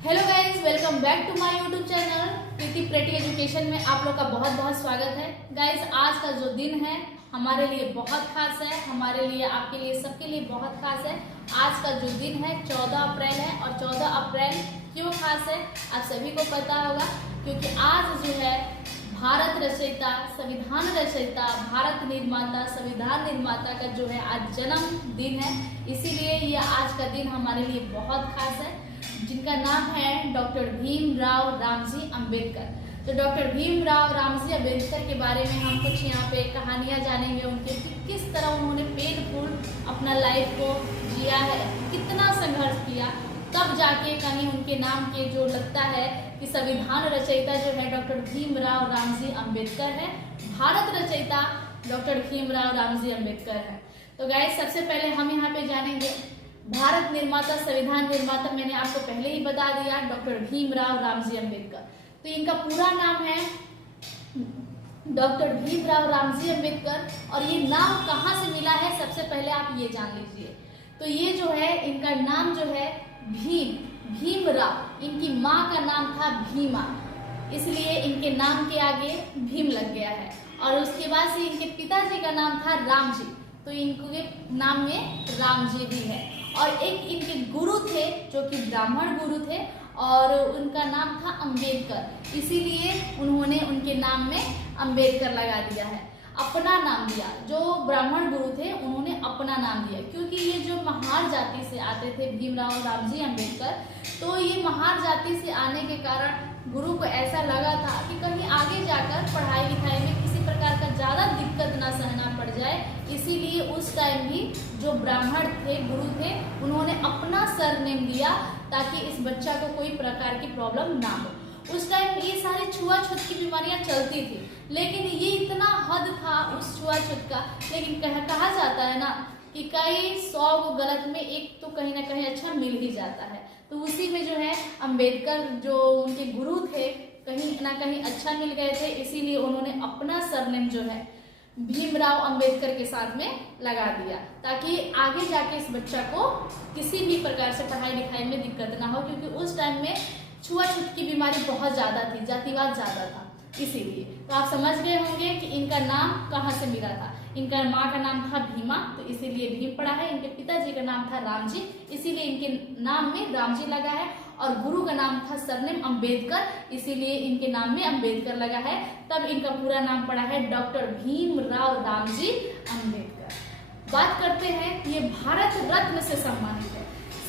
Hello guys, welcome back to my YouTube channel Preeti pretty education में आप लोग का बहुत बहुत स्वागत है। गाइस, आज का जो दिन है हमारे लिए बहुत खास है, हमारे लिए, आपके लिए, सबके लिए बहुत खास है। आज का जो दिन है 14 अप्रैल है और 14 अप्रैल क्यों खास है आप सभी को पता होगा, क्योंकि आज जो है भारत रचयिता, संविधान रचयिता, भारत निर्माता, संविधान निर्माता का जो है आज जन्मदिन है। इसीलिए ये आज का दिन हमारे लिए बहुत खास है, जिनका नाम है डॉक्टर भीमराव रामजी अंबेडकर। तो डॉक्टर भीमराव रामजी अंबेडकर के बारे में हम कुछ यहाँ पे कहानियाँ जानेंगे उनके, कि किस तरह उन्होंने पेनफुल अपना लाइफ को जिया है, कितना संघर्ष किया, तब जाके कहीं उनके नाम के जो लगता है कि संविधान रचयिता जो है डॉक्टर भीमराव रामजी अंबेडकर है, भारत रचयिता डॉक्टर भीमराव रामजी अंबेडकर है। तो गाइस, सबसे पहले हम यहाँ पे जानेंगे भारत निर्माता, संविधान निर्माता मैंने आपको पहले ही बता दिया, डॉक्टर भीमराव रामजी अंबेडकर। तो इनका पूरा नाम है डॉक्टर भीमराव रामजी अंबेडकर, और ये नाम कहाँ से मिला है सबसे पहले आप ये जान लीजिए। तो ये जो है इनका नाम जो है भीमराव, इनकी माँ का नाम था भीमा, इसलिए इनके नाम के आगे भीम लग गया है। और उसके बाद से इनके पिताजी का नाम था रामजी, तो इनके नाम में रामजी भी है। और एक इनके गुरु थे जो कि ब्राह्मण गुरु थे, और उनका नाम था अंबेडकर, इसीलिए उन्होंने उनके नाम में अंबेडकर लगा दिया है, अपना नाम दिया। जो ब्राह्मण गुरु थे उन्होंने अपना नाम दिया, क्योंकि ये जो महार जाति से आते थे भीमराव रामजी अंबेडकर, तो ये महार जाति से आने के कारण गुरु को ऐसा लगा था कि कहीं आगे जाकर पढ़ाई लिखाई में किसी प्रकार का ज़्यादा दिक्कत ना सहना पड़ जाए, इसीलिए उस टाइम भी जो ब्राह्मण थे, गुरु थे, उन्होंने अपना सरनेम दिया ताकि इस बच्चा को कोई प्रकार की प्रॉब्लम ना हो। उस टाइम ये सारी छुआछूत की बीमारियां चलती थी, लेकिन ये इतना हद था उस छुआछूत का, लेकिन कहा जाता है ना कि कई 100 को गलत में एक तो कहीं ना कहीं अच्छा मिल ही जाता है। तो उसी में जो है अंबेडकर जो उनके गुरु थे कहीं ना कहीं अच्छा मिल गए थे, इसीलिए उन्होंने अपना सरनेम जो है भीमराव अंबेडकर के साथ में लगा दिया, ताकि आगे जाके इस बच्चा को किसी भी प्रकार से पढ़ाई लिखाई में दिक्कत ना हो, क्योंकि उस टाइम में छुआछूत की बीमारी बहुत ज़्यादा थी, जातिवाद ज़्यादा था, इसीलिए। तो आप समझ गए होंगे कि इनका नाम कहाँ से मिला था। इनका माँ का नाम था भीमा, तो इसीलिए भीम पड़ा है। इनके पिताजी का नाम था रामजी, इसीलिए इनके नाम में रामजी लगा है। और गुरु का नाम था सरनेम अंबेडकर, इसीलिए इनके नाम में अंबेडकर लगा है। तब इनका पूरा नाम पड़ा है डॉक्टर भीमराव रामजी अंबेडकर। बात करते हैं, ये भारत रत्न से सम्मानित है।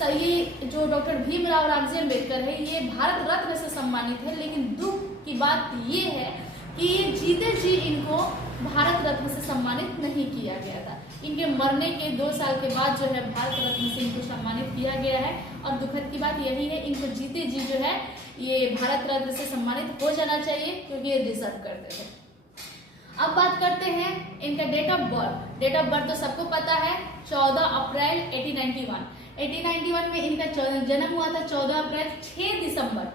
ये जो डॉक्टर भीमराव रामजी अंबेडकर है, ये भारत रत्न से सम्मानित है, लेकिन दुख की बात ये है कि ये जीते जी इनको भारत रत्न से सम्मानित नहीं किया गया था। इनके मरने के 2 साल के बाद जो है भारत रत्न से इनको सम्मानित किया गया है, और दुखद की बात यही है, इनको जीते जी जो है ये भारत रत्न से सम्मानित हो जाना चाहिए, क्योंकि ये डिजर्व करते थे। अब बात करते हैं इनका date of birth. Date of birth तो सबको पता है, 14 अप्रैल 1891। 1891 में इनका जन्म हुआ था। 14 अप्रैल 6 दिसंबर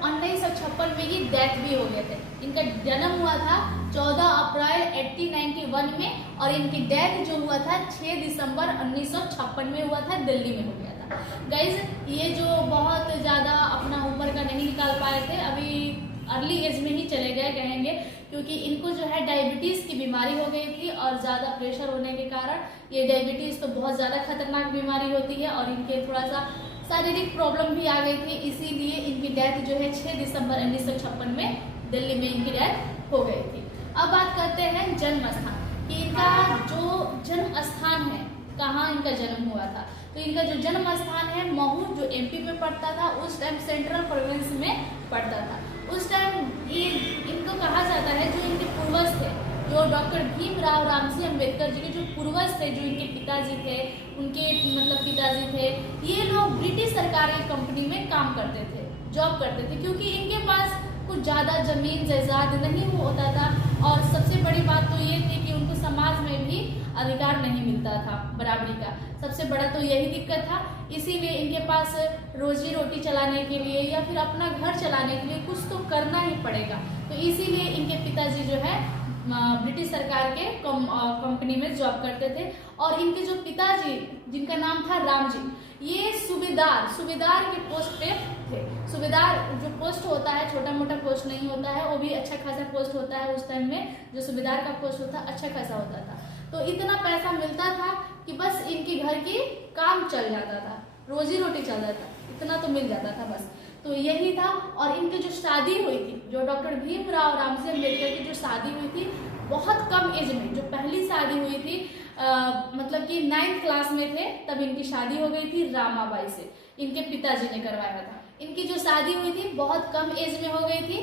1956 में ये डेथ भी हो गए थे। इनका जन्म हुआ था 14 अप्रैल 1891 में, और इनकी डेथ जो हुआ था 6 दिसंबर 1956 में हुआ था, दिल्ली में हो गया था। गाइज, ये जो बहुत ज़्यादा अपना उम्र का नहीं निकाल पाए थे, अभी अर्ली एज में ही चले गए कहेंगे, क्योंकि इनको जो है डायबिटीज़ की बीमारी हो गई थी, और ज़्यादा प्रेशर होने के कारण ये डायबिटीज़ तो बहुत ज़्यादा खतरनाक बीमारी होती है, और इनके थोड़ा सा शारीरिक प्रॉब्लम भी आ गई थी, इसीलिए इनकी डेथ जो है 6 दिसंबर 1956 में दिल्ली में इनकी डेथ हो गई थी। अब बात करते हैं जन्म स्थान, कि इनका जो जन्म स्थान है, कहाँ इनका जन्म हुआ था। तो इनका जो जन्म स्थान है महू, जो एमपी में पड़ता था, उस टाइम सेंट्रल प्रोविंस में पड़ता था। उस टाइम ये इनको कहा जाता है, जो इनके पूर्वज थे, जो डॉक्टर भीमराव रामजी अंबेडकर जी के जो पूर्वज थे, जो इनके पिताजी थे, उनके मतलब पिताजी थे, ये लोग ब्रिटिश सरकार की कंपनी में काम करते थे, जॉब करते थे, क्योंकि इनके पास कुछ ज़्यादा जमीन जायदाद नहीं होता था, और सबसे बड़ी बात तो ये थी कि उनको समाज में भी अधिकार नहीं मिलता था बराबरी का। सबसे बड़ा तो यही दिक्कत था, इसीलिए इनके पास रोजी रोटी चलाने के लिए या फिर अपना घर चलाने के लिए कुछ तो करना ही पड़ेगा। तो इसीलिए इनके पिताजी जो है ब्रिटिश सरकार के कंपनी में जॉब करते थे। और इनके जो पिताजी, जिनका नाम था रामजी, ये सूबेदार के पोस्ट पे थे। सूबेदार जो पोस्ट होता है छोटा मोटा पोस्ट नहीं होता है, वो भी अच्छा खासा पोस्ट होता है। उस टाइम में जो सूबेदार का पोस्ट होता अच्छा खासा होता था। तो इतना पैसा मिलता था कि बस इनके घर की काम चल जाता था, रोजी रोटी चल जाता, इतना तो मिल जाता था बस। तो यही था। और इनकी जो शादी हुई थी, जो डॉक्टर भीमराव रामजी अम्बेडकर की जो शादी हुई थी बहुत कम एज में, जो पहली शादी हुई थी मतलब कि 9th क्लास में थे तब इनकी शादी हो गई थी रामाबाई से। इनके पिताजी ने करवाया था। इनकी जो शादी हुई थी बहुत कम एज में हो गई थी।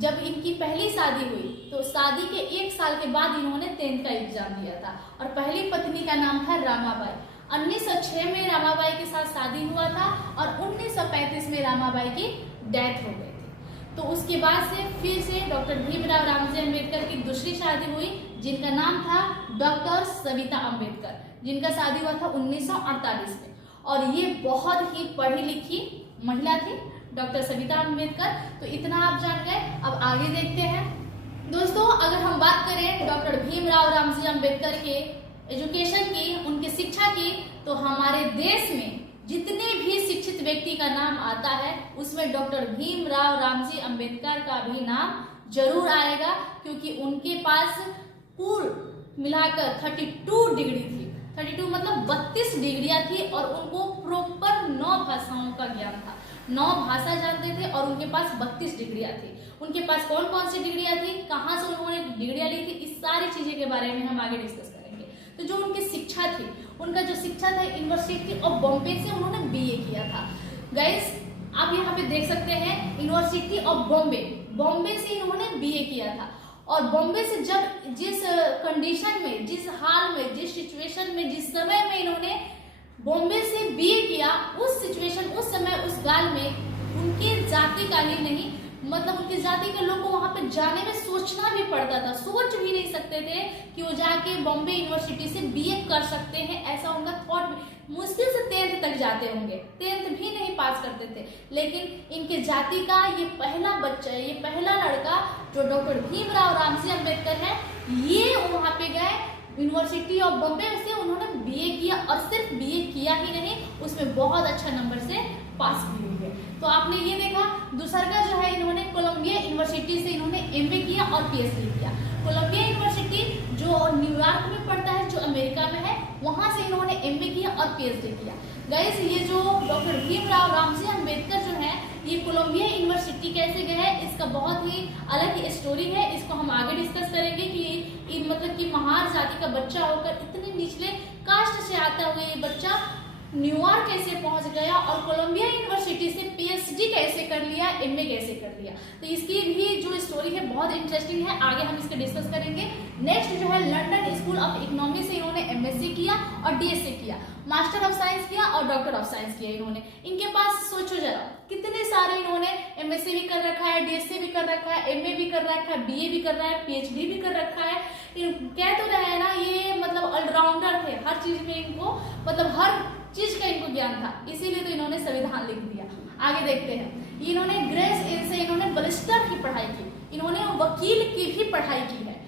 जब इनकी पहली शादी हुई तो शादी के 1 साल के बाद इन्होंने 10th का एग्जाम दिया था। और पहली पत्नी का नाम था रामाबाई। 1906 में रामाबाई के साथ शादी हुआ था और 1935 में रामाबाई की डेथ हो गई थी। तो उसके बाद से फिर से डॉक्टर भीमराव रामजी अम्बेडकर की दूसरी शादी हुई, जिनका नाम था डॉक्टर सविता अम्बेडकर, जिनका शादी हुआ था 1948 में। और ये बहुत ही पढ़ी लिखी महिला थी डॉक्टर सविता अम्बेडकर। तो इतना आप जान गए। अब आगे देखते हैं दोस्तों। अगर हम बात करें डॉक्टर भीमराव रामजी अम्बेडकर के एजुकेशन की, उनकी शिक्षा की, तो हमारे देश में जितने भी शिक्षित व्यक्ति का नाम आता है उसमें डॉक्टर भीमराव रामजी अम्बेडकर का भी नाम जरूर आएगा, क्योंकि उनके पास कुल मिलाकर 32 डिग्री थी। 32 मतलब 32 डिग्रियां थी और उनको प्रॉपर 9 भाषाओं का ज्ञान था। 9 भाषा जानते थे और उनके पास 32 डिग्रियां थी। उनके पास कौन कौन सी डिग्रियां थी, कहाँ से उन्होंने डिग्रियां ली थी, इस सारी चीजें के बारे में हम आगे डिस्कस करेंगे। तो जो उनकी शिक्षा थी, उनका जो शिक्षा था यूनिवर्सिटी ऑफ बॉम्बे से उन्होंने बीए किया था। गाइस आप यहाँ पे देख सकते हैं यूनिवर्सिटी ऑफ बॉम्बे से इन्होंने बीए किया था। और बॉम्बे से जब जिस कंडीशन में, जिस हाल में, जिस सिचुएशन में, जिस समय में इन्होंने बॉम्बे से बीए किया, उस सिचुएशन, उस समय, उस काल में उनकी जाति का ही नहीं, मतलब उनकी जाति के लोग को वहां पे जाने में सोचना भी पड़ता था। सोच भी नहीं सकते थे कि वो जाके बॉम्बे यूनिवर्सिटी से बीए कर सकते हैं, ऐसा उनका थॉट। मुश्किल से 10th तक जाते होंगे, 10th भी नहीं पास करते थे। लेकिन इनके जाति का ये पहला बच्चा, ये पहला लड़का जो डॉक्टर भीमराव रामजी अम्बेडकर है, ये वहां पे गए यूनिवर्सिटी ऑफ बॉम्बे से उन्होंने बीए किया। और सिर्फ बीए किया ही नहीं, उसमें बहुत अच्छा नंबर से पास भी हुए। तो आपने ये देखा। दूसरा का जो है, इन्होंने कोलंबिया यूनिवर्सिटी से इन्होंने एमए किया और पीएचडी किया। कोलंबिया यूनिवर्सिटी जो न्यूयॉर्क में पड़ता है, जो अमेरिका में है, वहां से इन्होंने एमए किया और पीएचडी किया। गाइस ये जो डॉक्टर भीमराव रामजी अम्बेडकर जो है, ये कोलंबिया यूनिवर्सिटी कैसे गए, इसका बहुत ही अलग ही स्टोरी है। इसको हम आगे डिस्कस करेंगे कि मतलब कि महार जाति का बच्चा होकर इतने निचले कास्ट से आता हुआ ये बच्चा न्यूयॉर्क कैसे पहुंच गया और कोलंबिया यूनिवर्सिटी से पीएचडी कैसे कर लिया, एमए कैसे कर लिया। तो इसकी भी जो स्टोरी है बहुत इंटरेस्टिंग है, आगे हम इसको डिस्कस करेंगे। नेक्स्ट जो है, लंदन स्कूल ऑफ इकोनॉमिक्स से इन्होंने एमएससी किया और डीएससी किया, मास्टर ऑफ साइंस किया और डॉक्टर ऑफ साइंस किया इन्होंने। इनके पास सोचो जरा कितने सारे इन्होंने एमएससी भी कर रखा है, डीएससी भी कर रखा है, एमए भी कर रखा है, बीए भी कर रहा है, पीएचडी भी कर रखा है। कह तो रहे हैं ना, ये मतलब ऑलराउंडर थे, हर चीज में इनको मतलब हर चीज का इनको ज्ञान था। इसीलिए तो इन्होंने संविधान लिख दिया। आगे देखते हैं। इन्होंने ग्रेस इन से इन्होंने बैरिस्टर की पढ़ाई की, इन्होंने वकील की भी पढ़ाई की है।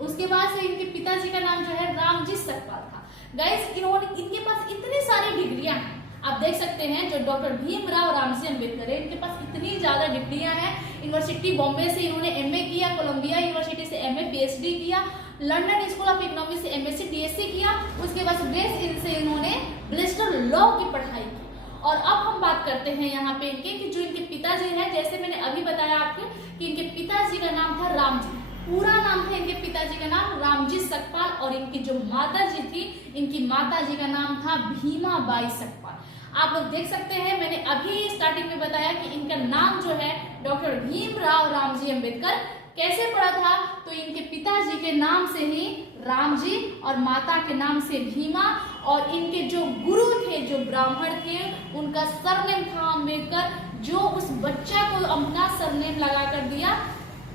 उसके बाद से इनके पिताजी का नाम जो है रामजी सकपाल था। गाइस इनके पास इतनी सारी डिग्रियां हैं, आप देख सकते हैं। जो डॉक्टर भीमराव रामजी अम्बेडकर है, इनके पास इतनी ज्यादा डिग्रियां हैं। यूनिवर्सिटी बॉम्बे से इन्होंने एमए किया, कोलंबिया यूनिवर्सिटी से एमए पीएचडी किया, लंदन स्कूल ऑफ इकोनॉमिक्स से एमएससी डीएससी किया। उसके बाद ग्रेस इन से इन्होंने बैरिस्टर लॉ की पढ़ाई की। और अब हम बात करते हैं यहाँ पे इनके कि जो इनके पिताजी हैं, जैसे मैंने अभी बताया आपको कि इनके पिताजी का नाम था रामजी, पूरा नाम था इनके पिताजी का नाम रामजी सकपाल। और इनकी जो माता जी थी, इनकी माता जी का नाम था भीमाबाई सकपाल। आप लोग देख सकते हैं, मैंने अभी स्टार्टिंग में बताया कि इनका नाम जो है डॉक्टर भीमराव रामजी अम्बेडकर कैसे पड़ा था। तो इनके पिताजी के नाम से ही रामजी और माता के नाम से भीमा। और इनके जो गुरु थे, जो ब्राह्मण थे, उनका सरनेम था अम्बेडकर। जो उस बच्चा को अपना सरनेम लगा कर दिया,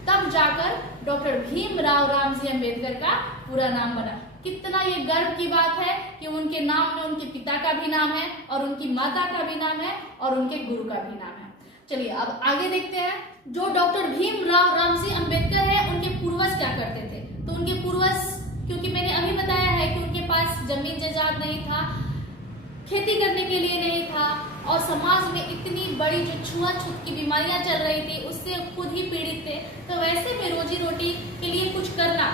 तब जाकर डॉक्टर भीमराव रामजी अम्बेडकर का पूरा नाम बना। कितना ये गर्व की बात है कि उनके नाम में उनके पिता का भी नाम है और उनकी माता का भी नाम है और उनके गुरु का भी नाम है। चलिए अब आगे देखते हैं। जो डॉक्टर भीमराव रामजी अम्बेडकर है, उनके पूर्वज क्या करते थे। तो उनके पूर्वज, क्योंकि मैंने अभी बताया है कि उनके पास जमीन जायदाद नहीं था, खेती करने के लिए नहीं था, और समाज में इतनी बड़ी जो छुआछूत की बीमारियां चल रही थी उससे खुद ही पीड़ित थे। तो वैसे में रोजी रोटी के लिए कुछ करना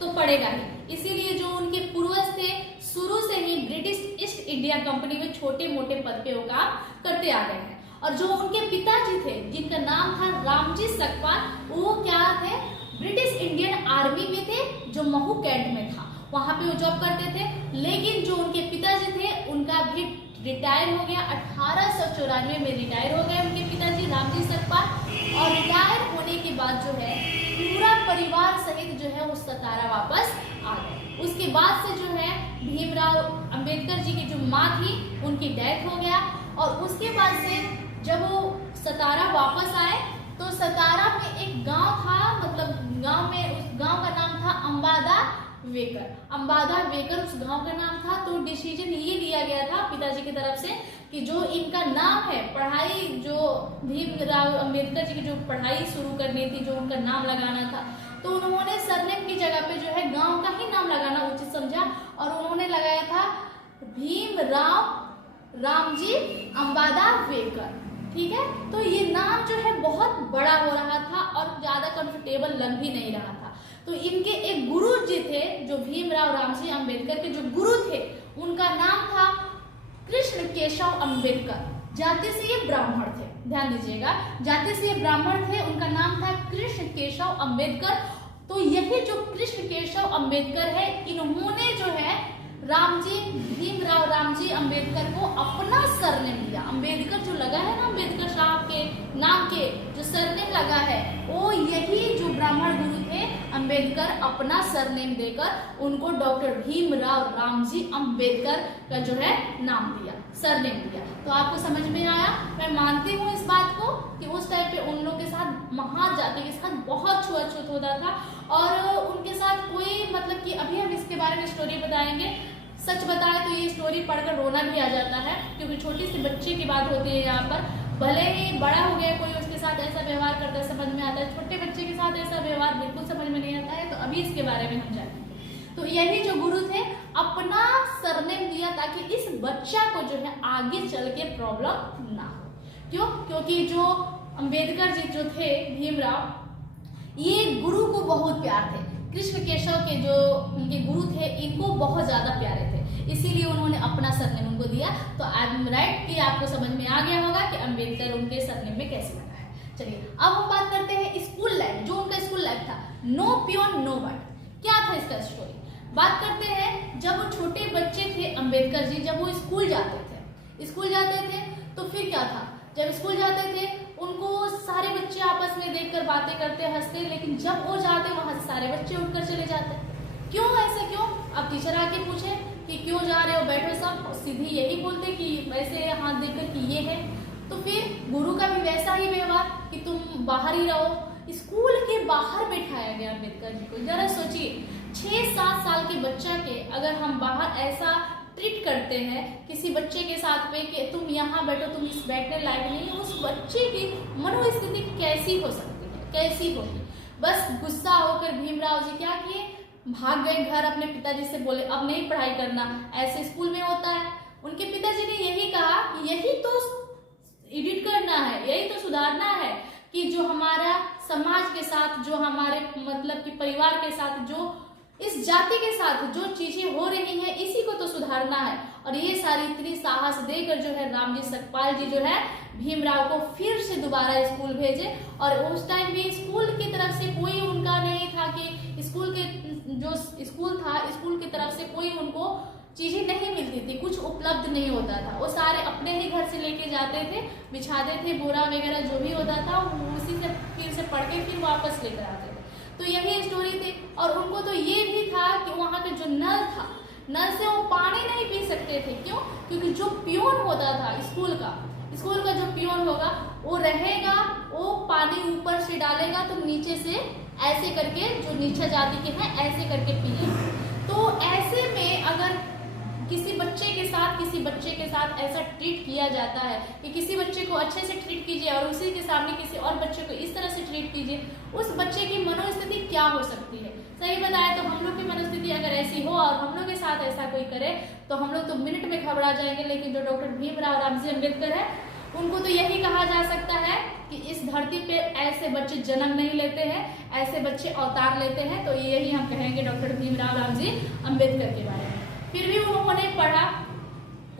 तो पड़ेगा ही। इसीलिए जो उनके पूर्वज थे शुरू से ही ब्रिटिश ईस्ट इंडिया कंपनी में छोटे मोटे पद पे वो काम करते आ गए हैं। और जो उनके पिताजी थे जिनका नाम था रामजी सकपाल, वो क्या थे, ब्रिटिश इंडियन आर्मी में थे जो महू कैंट में था, वहां पे वो जॉब करते थे। लेकिन जो उनके पिताजी थे उनका भी रिटायर हो गया, 1894 में रिटायर हो गए उनके पिताजी रामजी सकपाल। और रिटायर होने के बाद जो है पूरा परिवार सहित जो है वो सतारा वापस आ गए। उसके बाद से जो है भीमराव अंबेडकर जी की जो माँ थी उनकी डेथ हो गया। और उसके बाद से जब वो सतारा वापस आए तो सतारा में एक गांव था, मतलब गांव में, उस गांव का नाम था अंबादा वेकर। अंबादा वेकर उस गांव का नाम था। तो डिसीजन ये लिया गया था पिताजी की तरफ से कि जो इनका नाम है, पढ़ाई जो भीमराव अंबेडकर जी की जो पढ़ाई शुरू करनी थी, जो उनका नाम लगाना था, तो उन्होंने सरनेम की जगह पे जो है गांव का ही नाम लगाना उचित समझा और उन्होंने लगाया था भीमराव रामजी अंबादा वेकर। ठीक है, तो ये नाम जो है बहुत बड़ा हो रहा था और ज्यादा कंफर्टेबल लग भी नहीं रहा था। तो इनके एक गुरु जी थे जो भीमराव रामजी अंबेडकर के जो गुरु थे, उनका नाम था कृष्ण केशव अंबेडकर। जाति से ये ब्राह्मण थे, ध्यान दीजिएगा, जाति से ये ब्राह्मण थे। उनका नाम था कृष्ण केशव अंबेडकर। तो यही जो कृष्ण केशव अंबेडकर है, इन्होंने जो है भीमराव रामजी अंबेडकर को अपना सरनेम दिया। अंबेडकर जो लगा है ना, अंबेडकर साहब के नाम के जो सरनेम लगा है, वो यही जो ब्राह्मण गुरु थे अंबेडकर अपना सरनेम देकर उनको डॉक्टर भीमराव रामजी अंबेडकर का जो है नाम दिया, सरनेम दिया। तो आपको समझ में आया। मैं मानती हूँ इस बात को कि उस टाइम पे उन लोगों के साथ, महाजाति के साथ बहुत छुआछूत होता था और उनके साथ कोई, मतलब कि अभी हम इसके बारे में स्टोरी बताएंगे। सच बताएं तो ये स्टोरी पढ़कर रोना भी आ जाता है, क्योंकि छोटी सी बच्चे की बात होती है यहाँ पर। भले ही बड़ा हो गया कोई उसके साथ ऐसा व्यवहार करता है, समझ में आता है, छोटे बच्चे के साथ ऐसा व्यवहार बिल्कुल समझ में नहीं आता है। तो अभी इसके बारे में हम जानेंगे। तो यही जो गुरु थे अपना सरनेम दिया ताकि इस बच्चा को जो है आगे चल के प्रॉब्लम ना हो। क्यों? क्योंकि जो अंबेडकर जी जो थे भीमराव, ये गुरु को बहुत प्यार थे। कृष्ण केशव के जो उनके गुरु थे इनको बहुत ज्यादा प्यारे थे, इसीलिए उन्होंने अपना सरनेम उनको दिया। तो आई एम राइट कि आपको समझ में आ गया होगा कि अंबेडकर उनके सरनेम में कैसे लगा है। चलिए अब हम बात करते हैं स्कूल लाइफ। जो उनका स्कूल लाइफ था, नो पियोन नो वर्ड, क्या था इसका स्टोरी। बात करते हैं जब वो छोटे बच्चे थे अंबेडकर जी, जब वो स्कूल जाते थे तो फिर क्या था, जब स्कूल जाते थे उनको सारे बच्चे आपस में देखकर बातें करते हंसते, लेकिन जब वो जाते वहां से सारे बच्चे उठकर चले जाते। क्यों ऐसा क्यों? अब टीचर आके पूछे कि क्यों जा रहे हो, बैठो सब, सीधी यही बोलते कि वैसे हाथ देकर कि ये है। तो फिर गुरु का भी वैसा ही व्यवहार कि तुम बाहर ही रहो। स्कूल के बाहर बैठाया गया अम्बेडकर जी को। जरा सोचिए, 6-7 साल के बच्चा के अगर हम बाहर ऐसा ट्रीट करते हैं किसी बच्चे के साथ में कि तुम यहाँ बैठो, तुम इस बैठने लायक नहीं, उस बच्चे की मनोस्थिति कैसी हो सकती है, कैसी होगी। बस गुस्सा होकर भीमराव जी क्या किए, भाग गए घर, अपने पिताजी से बोले अब नहीं पढ़ाई करना, ऐसे स्कूल में होता है। उनके पिताजी ने यही कहा कि यही तो एडिट करना है, यही तो सुधारना है कि जो हमारा समाज के साथ, जो हमारे मतलब कि परिवार के साथ, जो इस जाति के साथ जो चीजें हो रही हैं, इसी को तो सुधारना है। और ये सारी इतनी साहस देकर जो है रामजी सकपाल जी जो है भीमराव को फिर से दोबारा स्कूल भेजे। और उस टाइम भी स्कूल की तरफ से कोई उनका नहीं था कि स्कूल के जो स्कूल था, स्कूल की तरफ से कोई उनको चीजें नहीं मिलती थी, कुछ उपलब्ध नहीं होता था। वो सारे अपने ही घर से लेके जाते थे, बिछाते थे, बोरा वगैरह जो भी होता था उसी से फिर से पढ़ के फिर वापस लेकर आते थे। तो यही स्टोरी थी। और उनको तो ये भी था कि वहाँ का जो नल था, नल से वो पानी नहीं पी सकते थे। क्यों? क्योंकि जो पियोन होता था स्कूल का जो पियोन होगा वो रहेगा, वो पानी ऊपर से डालेगा तो नीचे से ऐसे करके, जो नीचा जाति के हैं ऐसे करके पिए। तो ऐसे में अगर किसी बच्चे के साथ ऐसा ट्रीट किया जाता है कि किसी बच्चे को अच्छे से ट्रीट कीजिए और उसी के सामने किसी और बच्चे को इस तरह से ट्रीट कीजिए, उस बच्चे की मनोस्थिति क्या हो सकती है। सही बताया तो हम लोग की मनोस्थिति अगर ऐसी हो और हम लोग के साथ ऐसा कोई करे तो हम लोग तो मिनट में घबरा जाएंगे। लेकिन जो डॉक्टर भीमराव रामजी अम्बेडकर है, उनको तो यही कहा जा सकता है कि इस धरती पे ऐसे बच्चे जन्म नहीं लेते हैं, ऐसे बच्चे अवतार लेते हैं। तो यही हम कहेंगे डॉक्टर भीमराव रामजी अम्बेडकर के बारे में। फिर भी उन्होंने पढ़ा,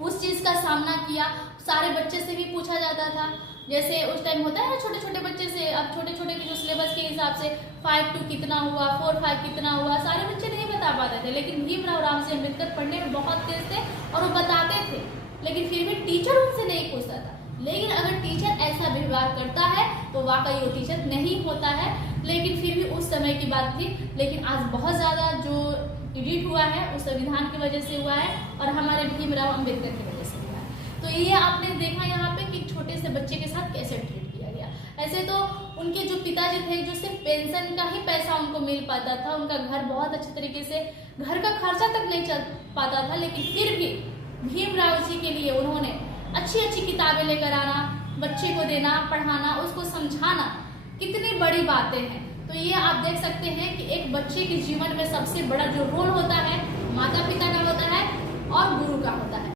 उस चीज का सामना किया। सारे बच्चे से भी पूछा जाता था, जैसे उस टाइम होता है ना छोटे छोटे बच्चे से, अब छोटे छोटे के जो सिलेबस के हिसाब से 5 2 कितना हुआ, 4 5 कितना हुआ, सारे बच्चे नहीं बता पाते थे। लेकिन भीमराव रामजी अम्बेडकर पढ़ने में बहुत तेज थे और वो बताते थे, लेकिन फिर भी टीचर उनसे नहीं पूछता था। लेकिन अगर टीचर ऐसा व्यवहार करता है तो वाकई वो टीचर नहीं होता है। लेकिन फिर भी उस समय की बात थी। लेकिन आज बहुत ज़्यादा जो एडिट हुआ है उस संविधान की वजह से हुआ है और हमारे भीमराव अम्बेडकर की वजह से हुआ है। तो ये आपने देखा यहाँ पे कि छोटे से बच्चे के साथ कैसे ट्रीट किया गया। ऐसे तो उनके जो पिताजी थे, जो सिर्फ पेंशन का ही पैसा उनको मिल पाता था, उनका घर बहुत अच्छे तरीके से, घर का खर्चा तक नहीं चल पाता था। लेकिन फिर भी भीमराव जी के लिए उन्होंने अच्छी अच्छी किताबें लेकर आना, बच्चे को देना, पढ़ाना, उसको समझाना, कितनी बड़ी बातें हैं। तो ये आप देख सकते हैं कि एक बच्चे के जीवन में सबसे बड़ा जो रोल होता है माता पिता का होता है और गुरु का होता है।